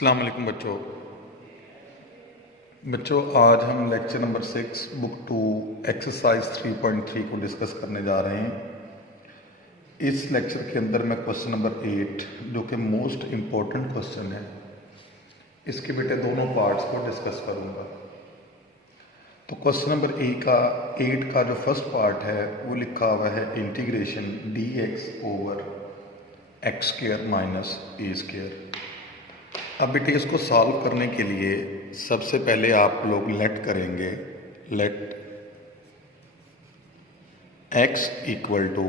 अस्सलाम वालेकुम बच्चों आज हम लेक्चर नंबर 6 बुक 2 एक्सरसाइज 3.3 को डिस्कस करने जा रहे हैं। इस लेक्चर के अंदर मैं क्वेश्चन नंबर 8 जो कि मोस्ट इम्पोर्टेंट क्वेश्चन है, इसके बेटे दोनों पार्ट्स को डिस्कस करूंगा। तो क्वेश्चन नंबर 8 का जो फर्स्ट पार्ट है वो लिखा हुआ है integration dx over x square minus a square. अब बेटे इसको सॉल्व करने के लिए सबसे पहले आप लोग लेट करेंगे, let x equal to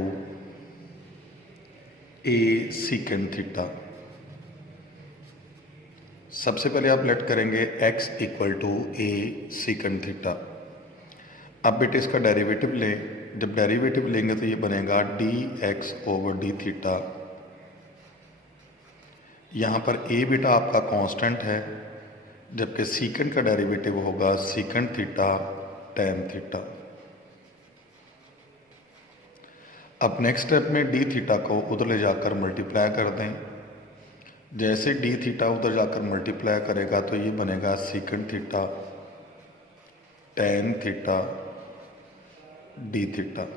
A secant theta. सबसे पहले आप लेट करेंगे x equal to A secant theta. अब बेटे इसका डेरिवेटिव लें। जब डेरिवेटिव लेंगे तो ये बनेगा dx ओवर डी थीटा। यहाँ पर a बेटा आपका कांस्टेंट है, जबकि सीकेंड का डेरिवेटिव होगा सीकेंड थीटा टैन थीटा। अब नेक्स्ट स्टेप में डी थीटा को उधर ले जाकर मल्टीप्लाई कर दें। जैसे डी थीटा उधर जाकर मल्टीप्लाई करेगा तो ये बनेगा सीकेंड theta tan theta D theta.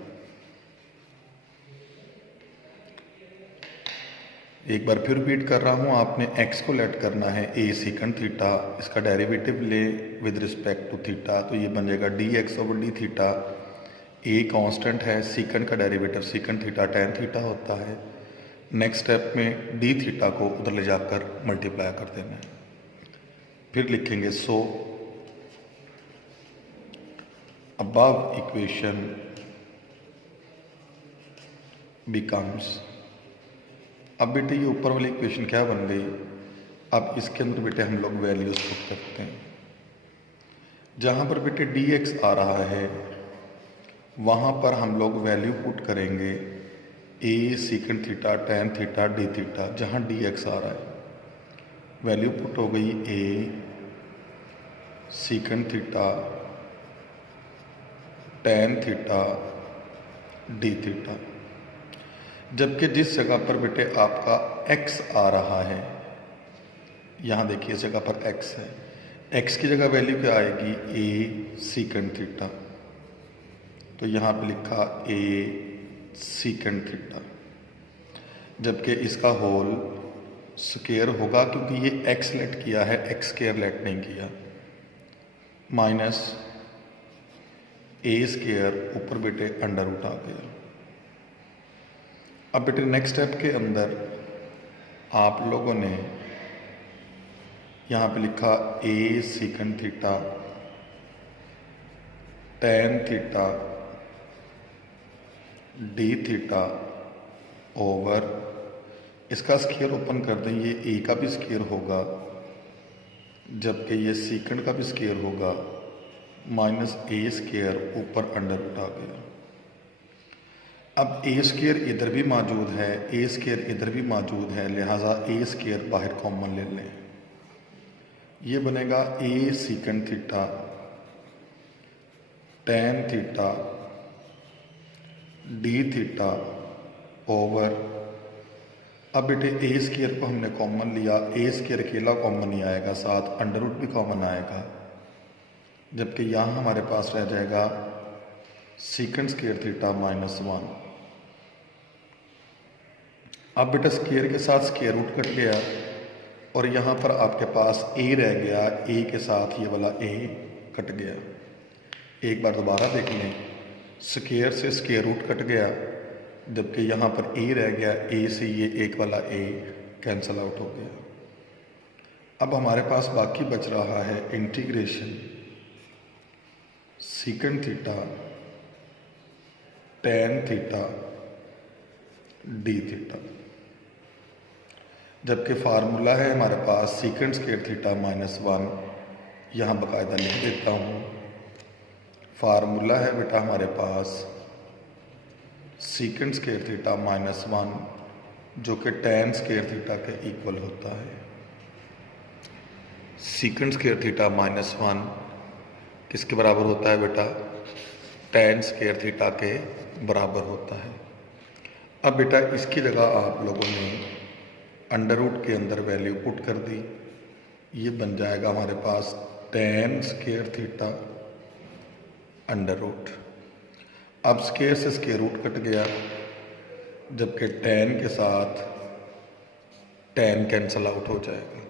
एक बार फिर रिपीट कर रहा हूँ, आपने x को लेट करना है a सीकेंड थीटा, इसका डेरिवेटिव ले विद रिस्पेक्ट टू थीटा तो ये बनेगा dx over D theta. a constant है, सीकेंड का derivative secant theta tan theta होता है। नेक्स्ट स्टेप में डी थीटा को उधर ले जाकर मल्टीप्लाई कर देना है। फिर लिखेंगे सो अबव इक्वेशन बिकम्स। अब बेटे ये ऊपर वाली इक्वेशन क्या बन गई, अब इसके अंदर बेटे हम लोग वैल्यूज पुट करते हैं। जहाँ पर बेटे dx आ रहा है वहाँ पर हम लोग वैल्यू पुट करेंगे a secant theta tan theta D theta. जहाँ dx आ रहा है वैल्यू पुट हो गई a secant theta tan theta D theta. जबकि जिस जगह पर बेटे आपका x आ रहा है, यहाँ देखिए इस जगह पर x है, x की जगह वैल्यू क्या आएगी a सीकेंड थीटा। तो यहाँ पे लिखा a सीकेंड थीटा, जबकि इसका होल स्क्वायर होगा क्योंकि ये x लेट किया है, x स्क्वायर लेट नहीं किया, माइनस a स्क्वायर ऊपर बेटे अंडर रूट आ गया। अब बेटे नेक्स्ट स्टेप के अंदर आप लोगों ने यहाँ पे लिखा a secant theta tan theta D theta over, इसका स्क्वायर ओपन कर दें, ये a का भी स्क्वायर होगा जबकि ये सीकेंड का भी स्क्वायर होगा, माइनस a स्क्वायर ऊपर अंडर रूट आ गया। अब ए स्क्वायर इधर भी मौजूद है, ए स्क्वायर इधर भी मौजूद है, लिहाजा ए स्क्वायर बाहर कॉमन ले लें। ये बनेगा a secant theta tan theta D theta over. अब बेटे ए स्क्वायर को हमने कॉमन लिया, ए स्क्वायर अकेला कॉमन नहीं आएगा, साथ अंडर रूट भी कॉमन आएगा, जबकि यहाँ हमारे पास रह जाएगा सीकेंड स्क्वायर थीटा माइनस 1। अब बेटा स्क्वायर के साथ स्क्वायर रूट कट गया और यहाँ पर आपके पास a रह गया, a के साथ ये वाला a कट गया। एक बार दोबारा देख लें, स्क्वायर से स्क्वायर रूट कट गया जबकि यहाँ पर a रह गया, a से ये एक वाला a कैंसल आउट हो गया। अब हमारे पास बाकी बच रहा है integration सीकेंड theta tan theta D theta, जबकि फार्मूला है हमारे पास सीकेंड स्क्वायर थीटा माइनस 1। यहाँ बाकायदा लिख देता हूँ, फार्मूला है बेटा हमारे पास सीकेंड स्क्वायर थीटा माइनस 1 जो कि टैन स्क्वायर थीटा के इक्वल होता है। सीकेंड स्क्वायर थीटा माइनस 1 किसके बराबर होता है बेटा, टैन स्क्वायर थीटा के बराबर होता है। अब बेटा इसकी जगह आप लोगों ने अंडर रूट के अंदर वैल्यू पुट कर दी, ये बन जाएगा हमारे पास tan square theta under root. अब स्क्वायर से स्क्वायर रूट कट गया, जबकि tan के साथ tan कैंसल आउट हो जाएगा।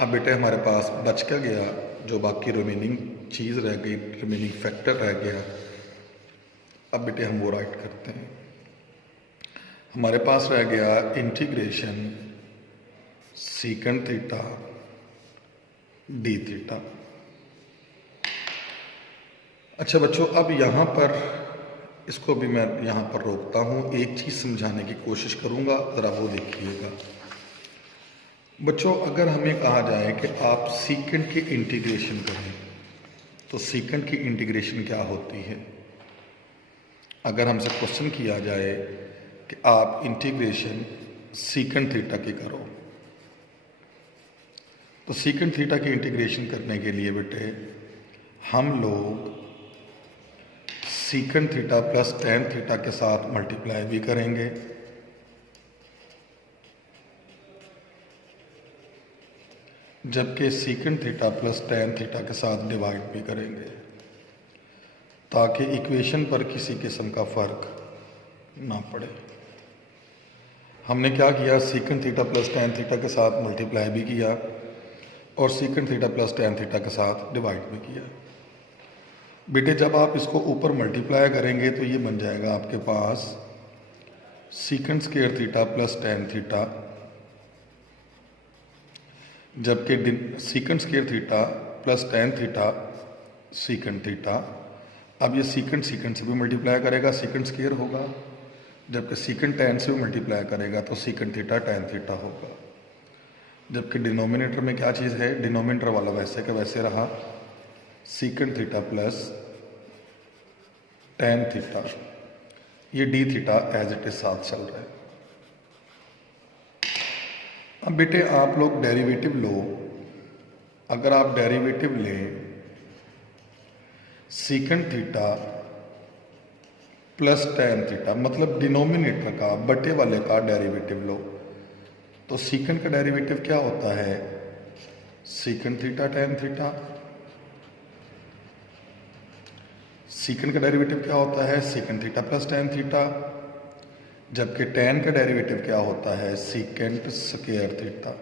अब बेटे हमारे पास बच क्या गया, जो बाकी रिमेनिंग चीज़ रह गई, रिमेनिंग फैक्टर रह गया। अब बेटे हम वो राइट करते हैं। हमारे पास रह गया integration secant theta D theta. अच्छा बच्चों, अब यहाँ पर इसको भी मैं यहाँ पर रोकता हूँ, एक चीज़ समझाने की कोशिश करूँगा, ज़रा वो देखिएगा। बच्चों, अगर हमें कहा जाए कि आप सीकंड की इंटीग्रेशन करें तो सीकंड की इंटीग्रेशन क्या होती है। अगर हमसे क्वेश्चन किया जाए कि आप इंटीग्रेशन सीकंड थीटा की करो, तो सीकंड थीटा की इंटीग्रेशन करने के लिए बेटे हम लोग secant theta plus tan theta के साथ मल्टीप्लाई भी करेंगे, जबकि secant theta plus tan theta के साथ डिवाइड भी करेंगे, ताकि इक्वेशन पर किसी किस्म का फर्क ना पड़े। हमने क्या किया, secant theta plus tan theta के साथ मल्टीप्लाई भी किया और secant theta plus tan theta के साथ डिवाइड भी किया। बेटे जब आप इसको ऊपर मल्टीप्लाई करेंगे तो ये बन जाएगा आपके पास secant square theta plus tan theta, जबकि secant square theta plus tan theta secant theta. अब ये सीकंड सीकंड से भी मल्टीप्लाई करेगा, सीकंड स्क्वायर होगा, जबकि सीकंड tan से भी मल्टीप्लाई करेगा तो सीकंड थीटा tan थीटा होगा। जबकि डिनोमिनेटर में क्या चीज़ है, डिनोमिनेटर वाला वैसे का वैसे रहा, secant theta plus tan theta, ये d theta as it is साथ चल रहा है। अब बेटे आप लोग डेरिवेटिव लो, अगर आप डेरिवेटिव लें secant theta plus tan theta, मतलब डिनोमिनेटर का बटे वाले का डेरिवेटिव लो, तो सीकंड का डेरिवेटिव क्या होता है, secant theta tan theta. Secant का डेरिवेटिव क्या होता है, secant theta plus tan theta, जबकि tan का डेरिवेटिव क्या होता है, सीकंड स्क्वायर थीटा।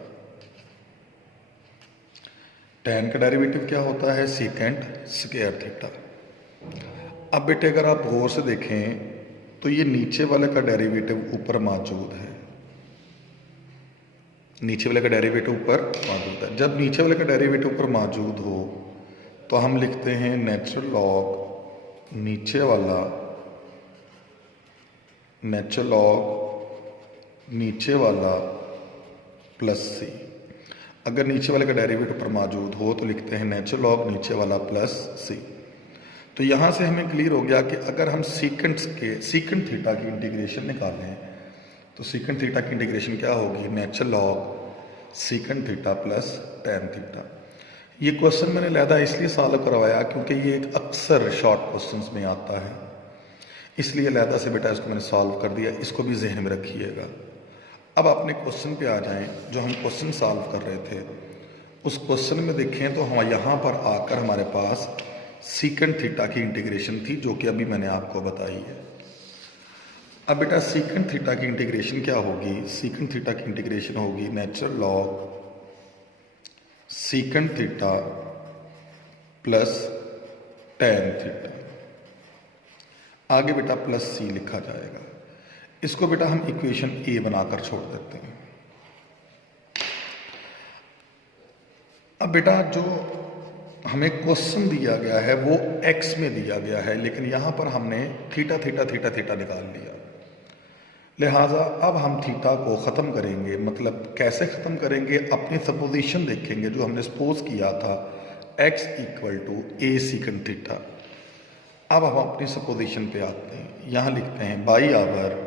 tan का डेरिवेटिव क्या होता है, सीकंड स्क्वायर थीटा। अब बेटे अगर आप गौर से देखें तो ये नीचे वाले का डेरिवेटिव ऊपर मौजूद है, नीचे वाले का डेरिवेटिव ऊपर मौजूद है। जब नीचे वाले का डेरिवेटिव ऊपर मौजूद हो तो हम लिखते हैं नेचुरल लॉग नीचे वाला, नेचुरल लॉग नीचे वाला प्लस सी। अगर नीचे वाले का डेरिवेटिव ऊपर मौजूद हो तो लिखते हैं नेचुरल लॉग नीचे वाला प्लस सी। तो यहाँ से हमें क्लियर हो गया कि अगर हम सीकंड थीटा की इंटीग्रेशन निकालें तो सीकंड थीटा की इंटीग्रेशन क्या होगी, natural log secant theta plus tan theta. ये क्वेश्चन मैंने लहदा इसलिए सॉल्व करवाया क्योंकि ये एक अक्सर शॉर्ट क्वेश्चंस में आता है, इसलिए लहदा से बेटा इसको मैंने सॉल्व कर दिया, इसको भी जहन में रखिएगा। अब अपने क्वेश्चन पे आ जाएं, जो हम क्वेश्चन सॉल्व कर रहे थे उस क्वेश्चन में देखें तो हम यहाँ पर आकर हमारे पास सीकंड थीटा की इंटीग्रेशन थी, जो कि अभी मैंने आपको बताई है। अब बेटा सीकंड थीटा की इंटीग्रेशन क्या होगी, सीकंड थीटा की इंटीग्रेशन होगी natural log secant theta plus tan theta. आगे बेटा प्लस सी लिखा जाएगा, इसको बेटा हम इक्वेशन ए बनाकर छोड़ देते हैं। अब बेटा जो हमें क्वेश्चन दिया गया है वो x में दिया गया है, लेकिन यहां पर हमने थीटा थीटा थीटा थीटा निकाल लिया, लिहाजा अब हम थीटा को ख़त्म करेंगे। मतलब कैसे ख़त्म करेंगे, अपनी सपोजिशन देखेंगे जो हमने सपोज किया था x equal to A secant theta. अब हम अपनी सपोजिशन पे आते हैं, यहाँ लिखते हैं बाई आवर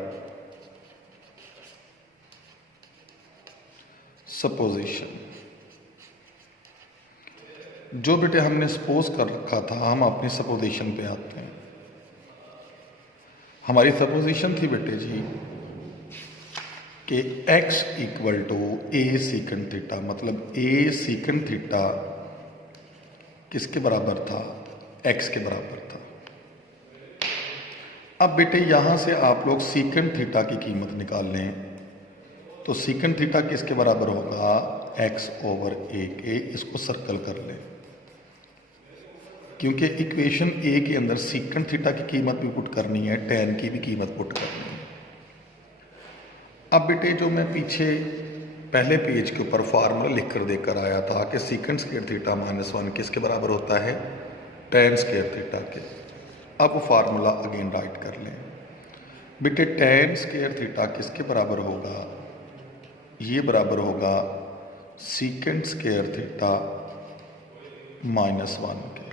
सपोजिशन। जो बेटे हमने सपोज कर रखा था हम अपनी सपोजिशन पे आते हैं। हमारी सपोजिशन थी बेटे जी कि x equal to a secant theta, मतलब ए सीकन थीटा किसके बराबर था, x के बराबर था। अब बेटे यहाँ से आप लोग सीकन थीटा की कीमत निकाल लें, तो सीकन थीटा किसके बराबर होगा, x ओवर ए के। इसको सर्कल कर लें, क्योंकि इक्वेशन ए के अंदर सीकन थीटा की कीमत भी पुट करनी है, tan की भी कीमत पुट करनी है। अब बेटे जो मैं पीछे पहले पेज के ऊपर फार्मूला लिख कर देकर आया था कि सीकन स्क्वायर थीटा माइनस 1 किसके बराबर होता है, tan स्क्वायर थीटा के। अब वो फार्मूला अगेन राइट कर लें। बेटे tan स्क्वायर थीटा किसके बराबर होगा, ये बराबर होगा सीकन स्क्वायर थीटा माइनस 1 के।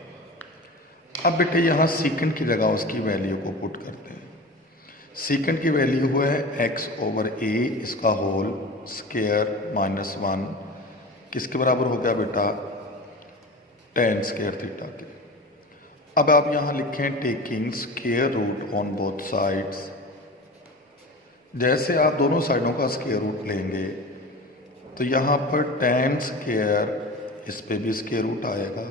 अब बेटे यहाँ सीकन की जगह उसकी वैल्यू को पुट करते हैं। सीकन की वैल्यू हुआ है x ओवर ए इसका होल स्क्वायर माइनस 1 किसके बराबर हो गया बेटा, tan स्क्वायर थीटा के। अब आप यहाँ लिखें taking square root on both sides. जैसे आप दोनों साइडों का स्क्वायर रूट लेंगे तो यहाँ पर tan स्क्वायर, इस पे भी स्क्वायर रूट आएगा,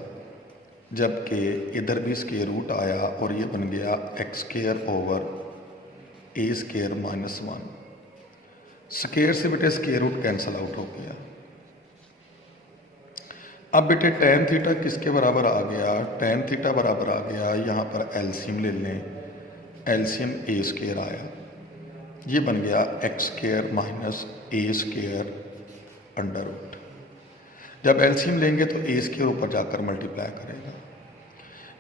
जबकि इधर भी स्क्वायर रूट आया और ये बन गया x स्क्वायर ओवर ए स्क्वायर माइनस 1। स्क्वायर से बेटे स्क्वायर रूट कैंसिल आउट हो गया। अब बेटे tan थीटा किसके बराबर आ गया, tan थीटा बराबर आ गया, यहाँ पर एलसीएम ले लें, एलसीएम ए स्क्वायर आया, ये बन गया x square minus a square under root. जब एलसीएम लेंगे तो ए स्क्वायर ऊपर जाकर मल्टीप्लाई करेगा।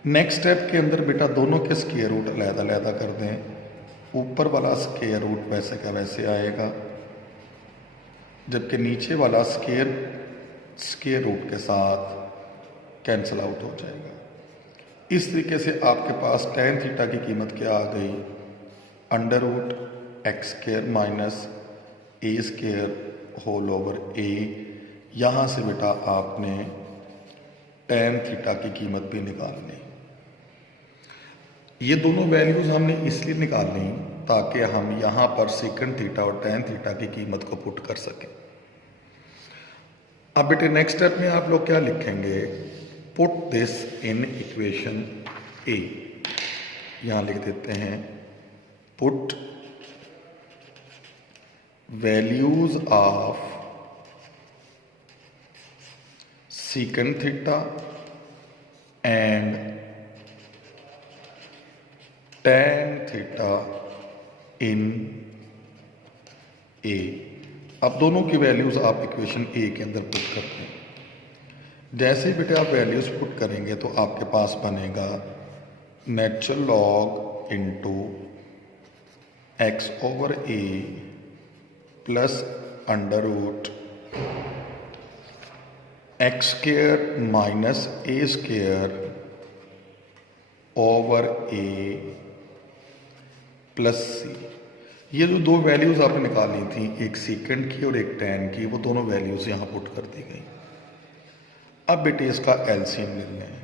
नेक्स्ट स्टेप के अंदर बेटा दोनों के स्क्वायर रूट अलग-अलग कर दें। ऊपर वाला स्क्वायर रूट वैसे का वैसे आएगा, जबकि नीचे वाला स्क्वायर रूट के साथ कैंसिल आउट हो जाएगा। इस तरीके से आपके पास tan थीटा की कीमत क्या आ गई, under root x square minus a square whole over a. यहाँ से बेटा आपने tan थीटा की कीमत भी निकालनी। ये दोनों वैल्यूज हमने इसलिए निकालनी ताकि हम यहाँ पर सेकंड थीटा और tan थीटा की कीमत को पुट कर सकें। अब बेटे नेक्स्ट स्टेप में आप लोग क्या लिखेंगे, put this in equation a. यहाँ लिख देते हैं put values of secant theta and tan theta in a. अब दोनों की वैल्यूज आप इक्वेशन ए के अंदर पुट करते हैं। जैसे ही बेटे आप वैल्यूज पुट करेंगे तो आपके पास बनेगा natural log into x over a plus under root x square minus a square over a plus c. ये जो दो वैल्यूज आपने निकाली थी, एक सेकंड की और एक tan की, वो दोनों वैल्यूज यहाँ पुट कर दी गई। अब बेटे इसका एलसीएम ले लें।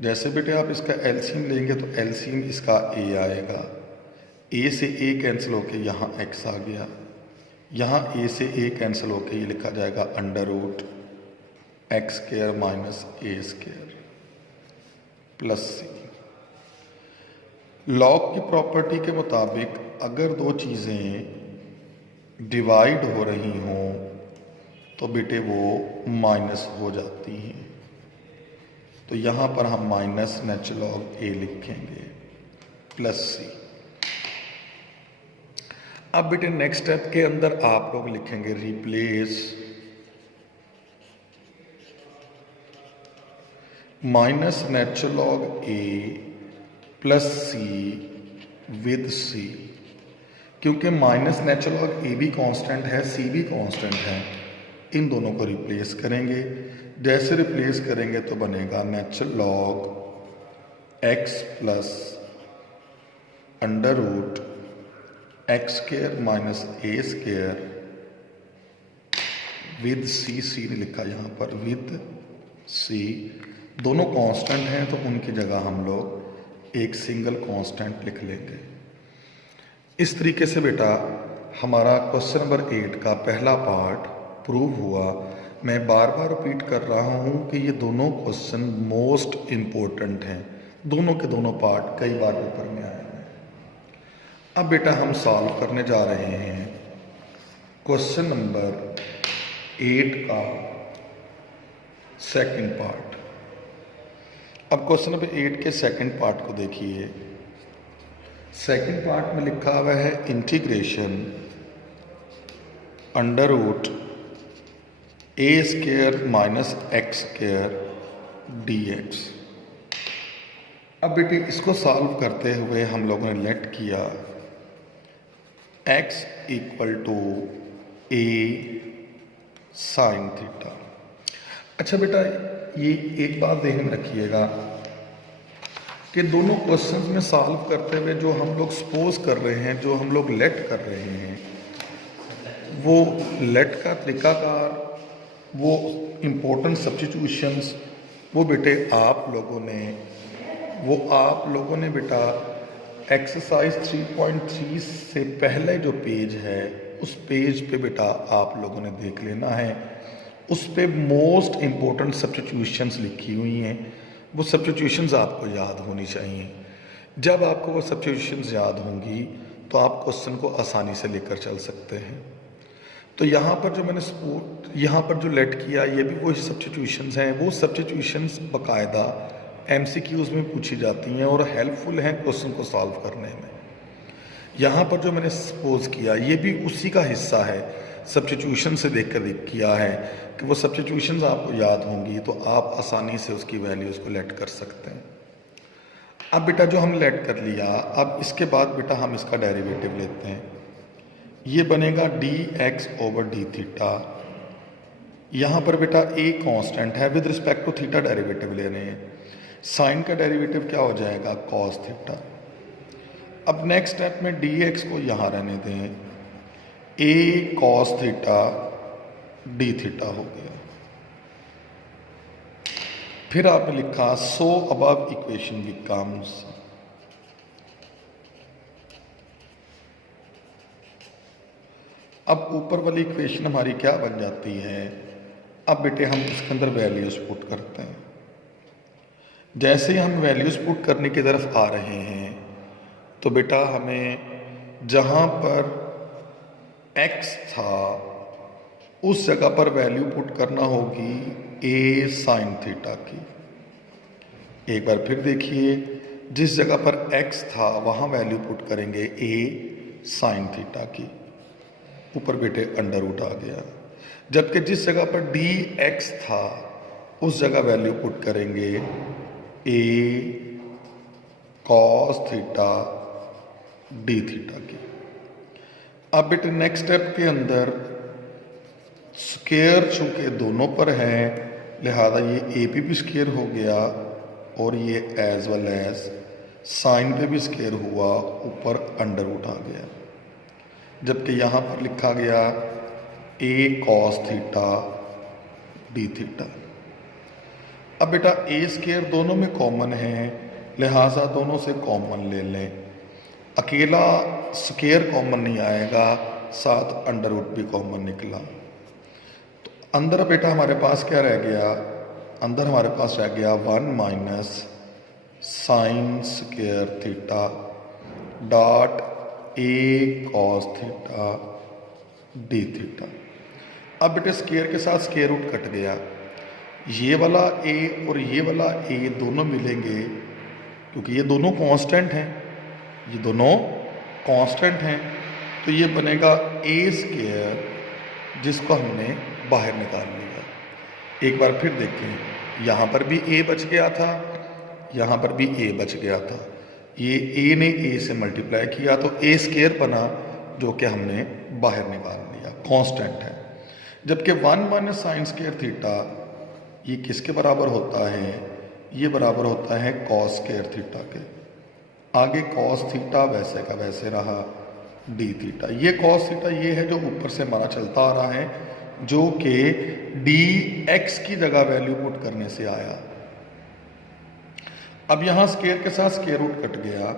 जैसे बेटे आप इसका एलसीएम लेंगे तो एलसीएम इसका a आएगा, a से a कैंसिल होके यहाँ x आ गया, यहाँ a से a कैंसिल होके ये लिखा जाएगा under root x square minus a square plus c. Log की प्रॉपर्टी के मुताबिक अगर दो चीज़ें डिवाइड हो रही हों तो बेटे वो माइनस हो जाती हैं। तो यहाँ पर हम माइनस नेचुरल लॉग ए लिखेंगे प्लस सी। अब बेटे नेक्स्ट स्टेप के अंदर आप लोग लिखेंगे replace minus natural log A plus C with C. क्योंकि माइनस नेचुरल लॉग ए भी कांस्टेंट है, सी भी कांस्टेंट है, इन दोनों को रिप्लेस करेंगे। जैसे रिप्लेस करेंगे तो बनेगा natural log x plus under root x square minus a square with c. C ने लिखा यहाँ पर विद सी। दोनों कांस्टेंट हैं तो उनकी जगह हम लोग एक सिंगल कांस्टेंट लिख लेंगे। इस तरीके से बेटा हमारा क्वेश्चन नंबर 8 का पहला पार्ट प्रूव हुआ। मैं बार बार रिपीट कर रहा हूँ कि ये दोनों क्वेश्चन मोस्ट इम्पोर्टेंट हैं, दोनों के दोनों पार्ट कई बार पेपर में आए हैं। अब बेटा हम सॉल्व करने जा रहे हैं क्वेश्चन नंबर 8 का सेकंड पार्ट। अब क्वेश्चन नंबर 8 के सेकंड पार्ट को देखिए। सेकंड पार्ट में लिखा हुआ है इंटीग्रेशन अंडर रूट ए square minus x square d x. अब बेटी इसको सॉल्व करते हुए हम लोगों ने लेट किया x equal to A sine theta. अच्छा बेटा ये एक बात ध्यान में रखिएगा कि दोनों क्वेश्चंस में सॉल्व करते हुए जो हम लोग सपोज कर रहे हैं, जो हम लोग लेट कर रहे हैं, वो लेट का तरीकाकार, वो इम्पोर्टेंट सब्स्टिट्यूशंस, वो बेटे आप लोगों ने बेटा एक्सरसाइज 3.3 से पहले जो पेज है उस पेज पे बेटा आप लोगों ने देख लेना है। उस पे मोस्ट इम्पोर्टेंट सब्स्टिट्यूशंस लिखी हुई हैं। वो सब्स्टिट्यूशंस आपको याद होनी चाहिए। जब आपको वो सब्स्टिट्यूशंस याद होंगी तो आप क्वेश्चन को आसानी से लेकर चल सकते हैं। तो यहाँ पर जो मैंने यहाँ पर जो लेट किया, ये भी वही सब्स्टिट्यूशंस हैं। वो सब्स्टिट्यूशंस बाकायदा MCQs में पूछी जाती हैं और हेल्पफुल हैं क्वेश्चन को सॉल्व करने में। यहाँ पर जो मैंने सपोज किया ये भी उसी का हिस्सा है, सब्स्टिट्यूशन से देख कर किया है कि वो सब्स्टिट्यूशंस आपको याद होंगी तो आप आसानी से उसकी वैल्यूज़ को लेट कर सकते हैं। अब बेटा जो हम लेट कर लिया, अब इसके बाद बेटा हम इसका डेरिवेटिव लेते हैं। ये बनेगा dx ओवर डी थीटा। यहाँ पर बेटा a कांस्टेंट है, with respect to theta derivative ले रहे हैं। साइन का डेरिवेटिव क्या हो जाएगा, कॉस थीटा। अब नेक्स्ट स्टेप में dx को यहाँ रहने दें, a cos theta D theta हो गया। फिर आपने लिखा सो अबव इक्वेशन बिकम्स, अब ऊपर वाली इक्वेशन हमारी क्या बन जाती है। अब बेटे हम इसके अंदर वैल्यूज पुट करते हैं। जैसे ही हम वैल्यूज पुट करने की तरफ आ रहे हैं तो बेटा हमें जहां पर x था उस जगह पर वैल्यू पुट करना होगी a साइन थीटा की। एक बार फिर देखिए, जिस जगह पर x था वहां वैल्यू पुट करेंगे a साइन थीटा की। ऊपर बेटे अंडर रूट आ गया। जबकि जिस जगह पर dx था उस जगह वैल्यू पुट करेंगे a cos theta D theta की। अब बेटे नेक्स्ट स्टेप के अंदर स्क्वायर चूंकि दोनों पर है लिहाजा ये ए पे भी स्क्वायर हो गया और ये एज वेल एज साइन पे भी स्क्वायर हुआ, ऊपर अंडर रूट आ गया। जबकि यहाँ पर लिखा गया ए कॉस थीटा डी थीटा। अब बेटा ए स्क्वायर दोनों में कॉमन है लिहाजा दोनों से कॉमन ले लें। अकेला स्क्वायर कॉमन नहीं आएगा, साथ अंडर रूट भी कॉमन निकला। तो अंदर बेटा हमारे पास क्या रह गया, अंदर हमारे पास रह गया 1 minus sine square theta dot A cos theta D theta. अब बेटे स्क्वायर के साथ स्क्वायर रूट कट गया। ये वाला a और ये वाला a दोनों मिलेंगे क्योंकि ये दोनों कांस्टेंट हैं, ये दोनों कांस्टेंट हैं। तो ये बनेगा a स्क्वायर जिसको हमने बाहर निकाल लिया। एक बार फिर देखें, यहाँ पर भी a बच गया था, यहाँ पर भी a बच गया था। ये a ने a से मल्टीप्लाई किया तो a स्क्वायर बना जो कि हमने बाहर निकाल लिया, कांस्टेंट है। जबकि 1 माइनस साइन स्क्वायर थीटा ये किसके बराबर होता है, ये बराबर होता है कॉस स्क्वायर थीटा के। आगे कॉस थीटा वैसे का वैसे रहा डी थीटा। ये कॉस थीटा ये है जो ऊपर से हमारा चलता आ रहा है, जो कि डी एक्स की जगह वैल्यू पुट करने से आया। अब यहाँ स्क्वायर के साथ स्क्वायर रूट कट गया,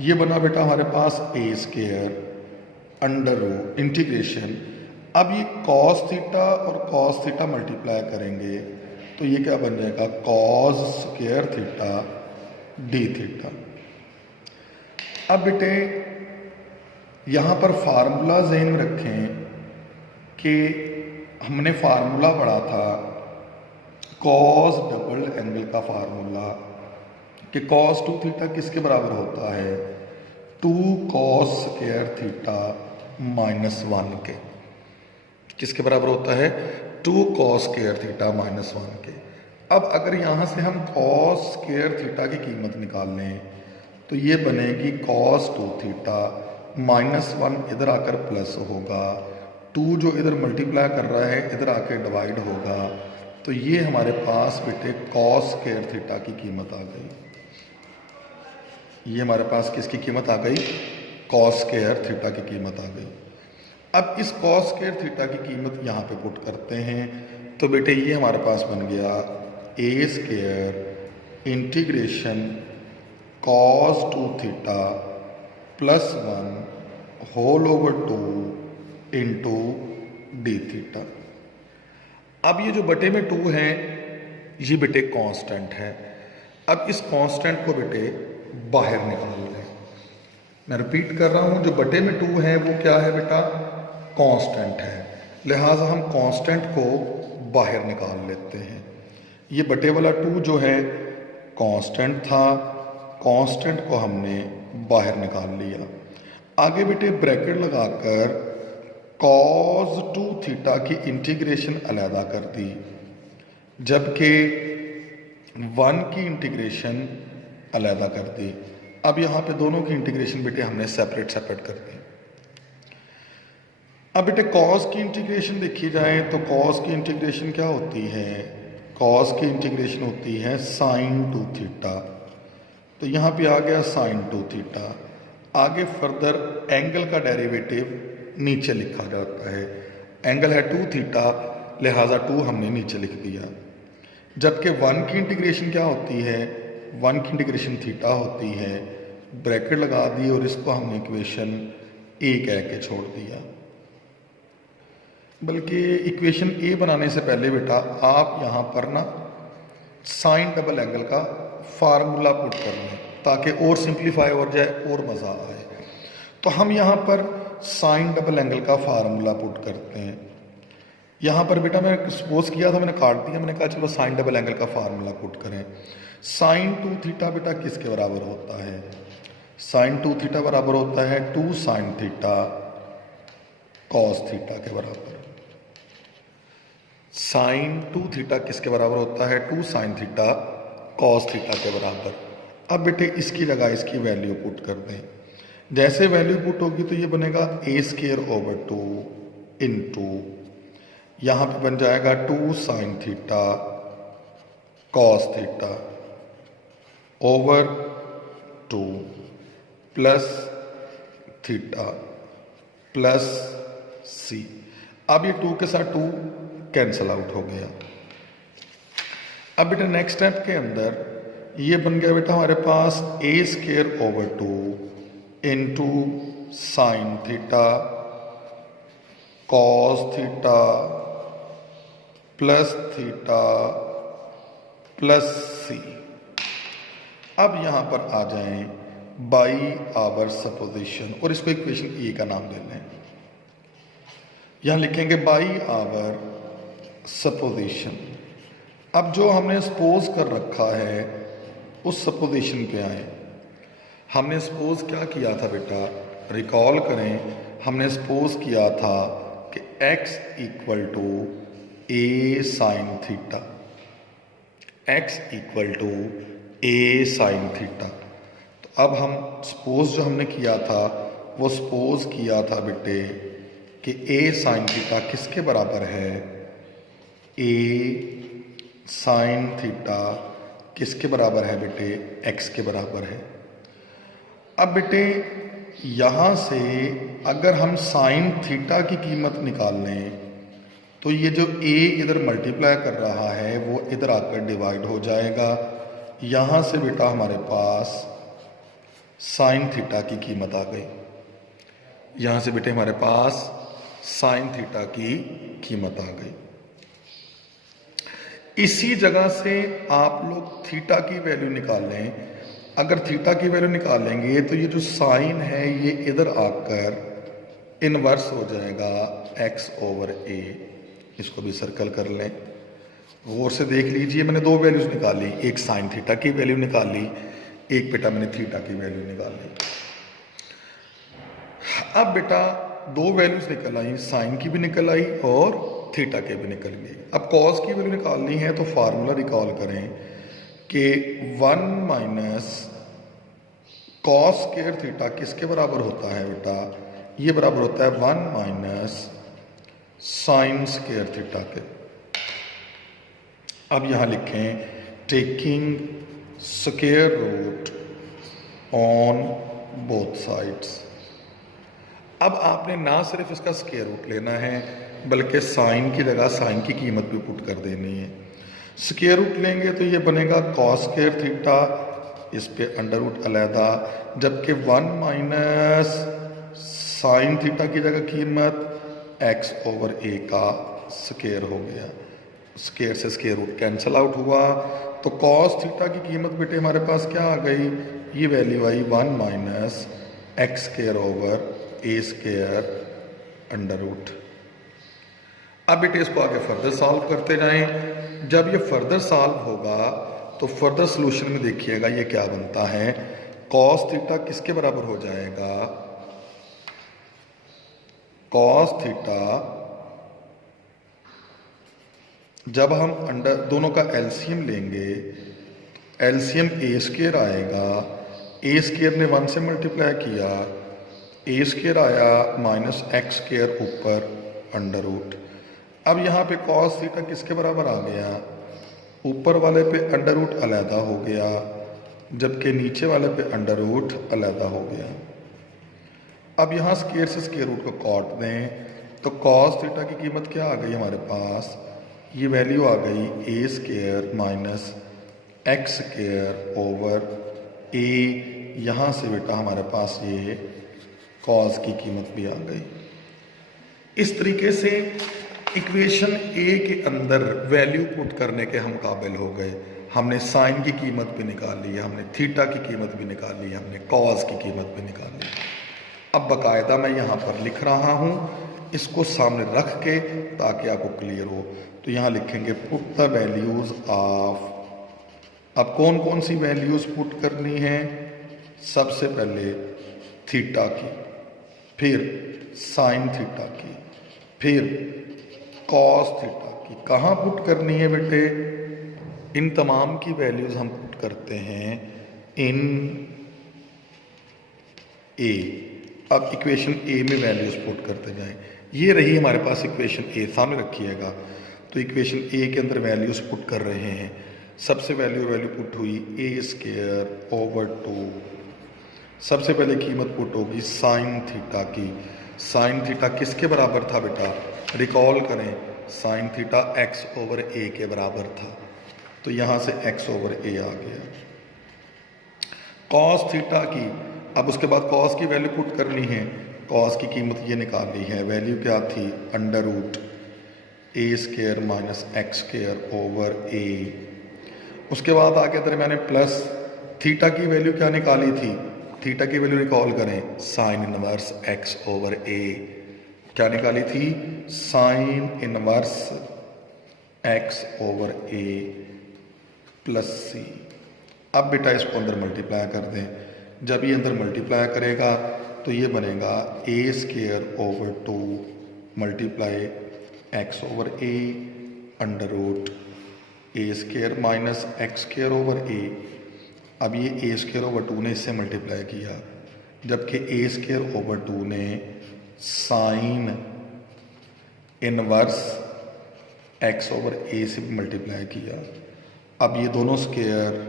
ये बना बेटा हमारे पास a square under root integration, अब ये कॉस थीटा और कॉस थीटा मल्टीप्लाई करेंगे तो ये क्या बन जाएगा, cos square theta D theta. अब बेटे यहाँ पर फार्मूला ज़हन में रखें कि हमने फार्मूला पढ़ा था कॉस डबल एंगल का फार्मूला कि कॉस 2 थीटा किसके बराबर होता है, 2 कॉस स्क्वायर थीटा -1 के, किसके बराबर होता है, 2 कॉस स्क्वायर थीटा -1 के। अब अगर यहाँ से हम कॉस स्क्वायर थीटा की कीमत निकाल लें तो ये बनेगी कॉस 2 थीटा -1 इधर आकर प्लस होगा, 2 जो इधर मल्टीप्लाई कर रहा है इधर आकर डिवाइड होगा, तो ये हमारे पास बेटे कॉस स्क्वायर थीटा की कीमत आ गई। ये हमारे पास किसकी कीमत आ गई, कॉस स्क्वायर थीटा की कीमत आ गई। अब इस कॉस स्क्वायर थीटा की कीमत यहाँ पे पुट करते हैं तो बेटे ये हमारे पास बन गया a square integration cos 2 theta +1 whole over 2 into d theta. अब ये जो बटे में 2 है ये बेटे कांस्टेंट है। अब इस कांस्टेंट को बेटे बाहर निकाल लें। मैं रिपीट कर रहा हूँ, जो बटे में 2 है वो क्या है बेटा, कांस्टेंट है, लिहाजा हम कांस्टेंट को बाहर निकाल लेते हैं। ये बटे वाला 2 जो है कांस्टेंट था, कांस्टेंट को हमने बाहर निकाल लिया। आगे बेटे ब्रैकेट लगाकर कॉस 2 थीटा की इंटीग्रेशन अलहदा कर दी, जबकि 1 की इंटीग्रेशन अलहदा कर दी। अब यहाँ पे दोनों की इंटीग्रेशन बेटे हमने सेपरेट कर दी। अब बेटे कॉस की इंटीग्रेशन देखी जाए तो कॉस की इंटीग्रेशन क्या होती है, कॉस की इंटीग्रेशन होती है साइन 2 थीटा, तो यहाँ पे आ गया साइन 2 थीटा। आगे फर्दर एंगल का डेरिवेटिव नीचे लिखा जाता है, एंगल है 2 थीटा, लिहाजा 2 हमने नीचे लिख दिया। जबकि 1 की इंटीग्रेशन क्या होती है, 1 की इंटीग्रेशन थीटा होती है, ब्रैकेट लगा दी और इसको हमने इक्वेशन ए कह के छोड़ दिया। बल्कि इक्वेशन ए बनाने से पहले बेटा आप यहाँ पर ना साइन डबल एंगल का फार्मूला पुट कर लें ताकि और सिंप्लीफाई हो जाए और मज़ा आए। तो हम यहाँ पर साइन डबल एंगल का फार्मूला पुट करते हैं। यहाँ पर बेटा मैं सपोज किया था, मैंने काट दिया, मैंने कहा चलो साइन डबल एंगल का फार्मूला पुट करें। साइन 2 थीटा बेटा किसके बराबर होता है, साइन 2 थीटा बराबर होता है 2 साइन थीटा कॉस थीटा के बराबर। साइन 2 थीटा किसके बराबर होता है, 2 साइन थीटा कॉस थीटा के बराबर। अब बेटे इसकी जगह इसकी वैल्यू पुट कर दें। जैसे वैल्यू पुट होगी तो ये बनेगा ए स्क्वायर ओवर 2 इंटू यहाँ पे बन जाएगा 2 sine theta cos theta over 2 plus theta plus c. अब ये 2 के साथ 2 कैंसल आउट हो गया। अब बेटा नेक्स्ट स्टेप के अंदर ये बन गया बेटा हमारे पास a square over 2 into sine theta cos theta plus theta plus c. अब यहां पर आ जाएं बाई आवर सपोजिशन और इसको इक्वेशन ए का नाम दे लें। यहां लिखेंगे बाई आवर सपोजिशन। अब जो हमने सपोज कर रखा है उस सपोजिशन पे आए। हमने सपोज क्या किया था बेटा, रिकॉल करें, हमने सपोज किया था कि x equal to A sine theta, x equal to A sine theta. तो अब हम सपोज जो हमने किया था वो सपोज किया था बेटे कि ए साइन थीटा किसके बराबर है, ए साइन थीटा किसके बराबर है बेटे, x के बराबर है। अब बेटे यहाँ से अगर हम साइन थीटा की कीमत निकाल लें तो ये जो a इधर मल्टीप्लाई कर रहा है वो इधर आकर डिवाइड हो जाएगा। यहाँ से बेटा हमारे पास साइन थीटा की कीमत आ गई। यहाँ से बेटे हमारे पास साइन थीटा की कीमत आ गई। इसी जगह से आप लोग थीटा की वैल्यू निकाल लें। अगर थीटा की वैल्यू निकालेंगे तो ये जो साइन है ये इधर आकर इनवर्स हो जाएगा x ओवर a। इसको भी सर्कल कर लें। गौर से देख लीजिए, मैंने दो वैल्यूज निकाली, एक साइन थीटा की वैल्यू निकाली, एक बेटा मैंने थीटा की वैल्यू निकाली। अब बेटा दो वैल्यूज निकल आई, साइन की भी निकल आई और थीटा के भी निकल गई। अब कॉस की वैल्यू निकालनी है तो फार्मूला रिकॉल करें कि 1 माइनस कॉस स्क्वायर थीटा किसके बराबर होता है बेटा? ये बराबर होता है 1 माइनस साइन स्क्वायर थीटा के। अब यहां लिखें taking square root on both sides. अब आपने ना सिर्फ इसका स्क्वायर रूट लेना है बल्कि साइन की जगह साइन की कीमत भी पुट कर देनी है। स्क्वायर रूट लेंगे तो ये बनेगा कॉस स्क्वायर थीटा, इस पे अंडर रूट अलहदा, जबकि 1 माइनस साइन थीटा की जगह कीमत x ओवर a का स्क्वायर हो गया। स्क्वायर से स्क्वायर रूट कैंसिल आउट हुआ तो कॉस थीटा की कीमत बेटे हमारे पास क्या आ गई? ये वैल्यू आई 1 minus x square over a square under root. अब बेटे इसको आगे फर्दर सॉल्व करते जाएं। जब ये फर्दर सॉल्व होगा तो फर्दर सॉल्यूशन में देखिएगा ये क्या बनता है। कॉस थीटा किसके बराबर हो जाएगा? कॉस थीटा जब हम अंडर दोनों का एलसीएम लेंगे, एलसीएम ए स्क्वायर आएगा, ए स्क्वायर ने 1 से मल्टीप्लाई किया, ए स्क्वायर आया माइनस एक्स स्क्वायर ऊपर अंडर रूट। अब यहाँ पे कॉस थीटा किसके बराबर आ गया? ऊपर वाले पे अंडर रूट अलहदा हो गया जबकि नीचे वाले पे अंडर रूट अलहदा हो गया। अब यहाँ स्क्वायर से स्क्वायर रूट को काट दें तो कॉस थीटा की कीमत क्या आ गई हमारे पास? ये वैल्यू आ गई a square minus x square over a. यहाँ से बेटा हमारे पास ये कॉस की कीमत भी आ गई। इस तरीके से इक्वेशन ए के अंदर वैल्यू पुट करने के हम काबिल हो गए। हमने साइन की कीमत भी निकाल ली, हमने थीटा की कीमत भी निकाल ली, हमने कॉस की कीमत भी निकाल ली। अब बाकायदा मैं यहाँ पर लिख रहा हूँ इसको सामने रख के ताकि आपको क्लियर हो। तो यहाँ लिखेंगे पुट द वैल्यूज ऑफ। अब कौन कौन सी वैल्यूज पुट करनी है? सबसे पहले थीटा की, फिर साइन थीटा की, फिर कॉस थीटा की। कहाँ पुट करनी है बेटे? इन तमाम की वैल्यूज हम पुट करते हैं इन ए। अब इक्वेशन ए में वैल्यूज पुट करते जाएं। ये रही हमारे पास इक्वेशन ए, सामने रखिएगा। तो इक्वेशन ए के अंदर वैल्यूज पुट कर रहे हैं। सबसे वैल्यू पुट हुई ए स्क्वायर ओवर 2। सबसे पहले कीमत पुट होगी साइन थीटा की। साइन थीटा किसके बराबर था बेटा? रिकॉल करें, sign theta x over a के बराबर था तो यहाँ से x ओवर a आ गया। कॉस थीटा की, अब उसके बाद कॉस की वैल्यू पुट करनी है। कॉस की कीमत ये निकालनी है, वैल्यू क्या थी? Under root A square minus x square over a। उसके बाद आगे दरमियान प्लस थीटा की वैल्यू क्या निकाली थी? थीटा की वैल्यू रिकॉल करें, sign inverse x over a। क्या निकाली थी? Sign inverse x over a plus c। अब बेटा इसको अंदर मल्टीप्लाई कर दें। जब ये अंदर मल्टीप्लाई करेगा तो ये बनेगा a square over 2 multiply x over a under root a square minus x square over a। अब ये a स्क्वायर ओवर 2 ने इससे मल्टीप्लाई किया जबकि a स्क्वायर ओवर 2 ने sign inverse x over a से मल्टीप्लाई किया। अब ये दोनों स्क्वायर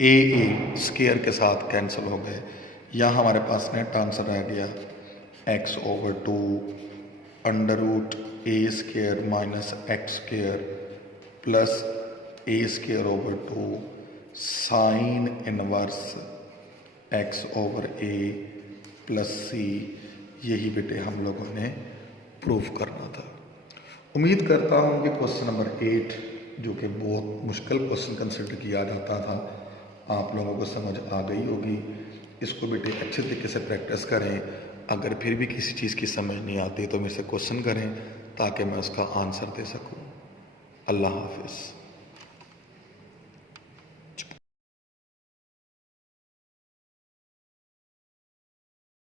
a स्क्वायर के साथ कैंसिल हो गए। यहाँ हमारे पास नेट आंसर रह गया x over 2 under root a square minus x square plus a square over 2 sine inverse x over a plus c, यही बेटे हम लोगों ने प्रूव करना था। उम्मीद करता हूँ कि क्वेश्चन नंबर 8 जो कि बहुत मुश्किल क्वेश्चन कंसिडर किया जाता था, आप लोगों को समझ आ गई होगी। इसको बेटे अच्छे तरीके से प्रैक्टिस करें। अगर फिर भी किसी चीज़ की समझ नहीं आती तो मेरे से क्वेश्चन करें ताकि मैं उसका आंसर दे सकूं। अल्लाह हाफिज़।